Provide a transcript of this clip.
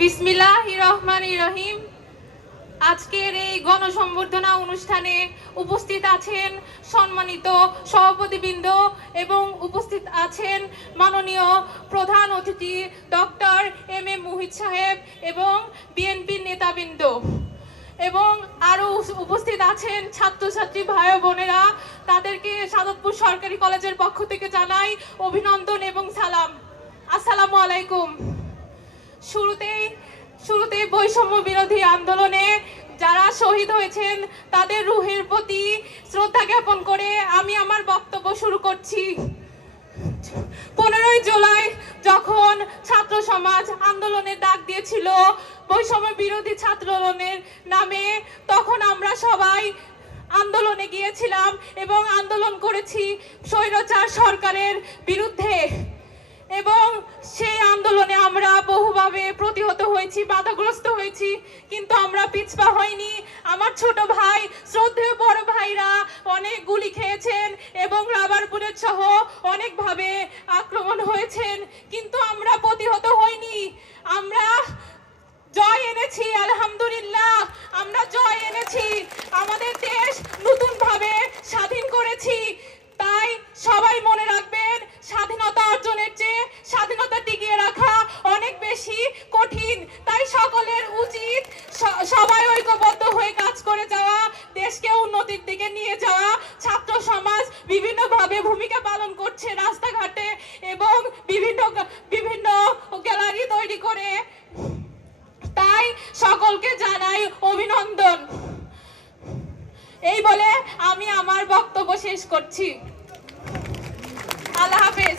বিসমিল্লাহির রহমানির রহিম। আজকের এই গণসংবর্ধনা অনুষ্ঠানে উপস্থিত আছেন সম্মানিত সভাপতিবৃন্দ এবং উপস্থিত আছেন মাননীয় প্রধান অতিথি ডক্টর এম এ মুহিত সাহেব এবং বিএনপির নেতাবৃন্দ এবং আরও উপস্থিত আছেন ছাত্রছাত্রী ভাই বোনেরা। তাদেরকে সাদতপুর সরকারি কলেজের পক্ষ থেকে জানাই অভিনন্দন এবং সালাম। আসসালামু আলাইকুম। শুরুতেই বৈষম্য বিরোধী আন্দোলনে যারা শহীদ হয়েছেন তাদের রুহের প্রতি শ্রদ্ধা জ্ঞাপন করে আমি আমার বক্তব্য শুরু করছি। 15ই জুলাই যখন ছাত্র সমাজ আন্দোলনের ডাক দিয়েছিল বৈষম্য বিরোধী ছাত্র আন্দোলনের নামে, তখন আমরা সবাই আন্দোলনে গিয়েছিলাম এবং আন্দোলন করেছি স্বৈরাচার সরকারের বিরুদ্ধে। এবং সেই আন্দোলনে আমরা বহুভাবে প্রতিহত হয়েছি, বাধাগ্রস্ত হয়েছি, কিন্তু আমরা পিছপা হইনি। আমার ছোট ভাই, শ্রদ্ধেয় বড় ভাইরা অনেক গুলি খেয়েছেন এবং রাবার বুলেট সহ অনেকভাবে আক্রমণ হয়েছেন, কিন্তু আমরা প্রতিহত হইনি। আমরা জয় এনেছি, আলহামদুলিল্লাহ আমরা জয় এনেছি। আমাদের দেশ নতুনভাবে স্বাধীন করেছি। তাই সবাই মনে রাখবেন, স্বাধীনতা অর্জনের চেয়ে স্বাধীনতা টিকিয়ে রাখা অনেক বেশি কঠিন। তাই সকলের উচিত সবাই ঐক্যবদ্ধ হয়ে কাজ করে যাওয়া, দেশকে উন্নতির দিকে নিয়ে যাওয়া। ছাত্র সমাজ বিভিন্নভাবে ভূমিকা পালন করছে রাস্তাঘাটে এবং বিভিন্ন গ্যালারি তৈরি করে। তাই সকলকে জানাই অভিনন্দন। এই বলে আমি আমার বক্তব্য শেষ করছি। আল্লাহ হাফেজ।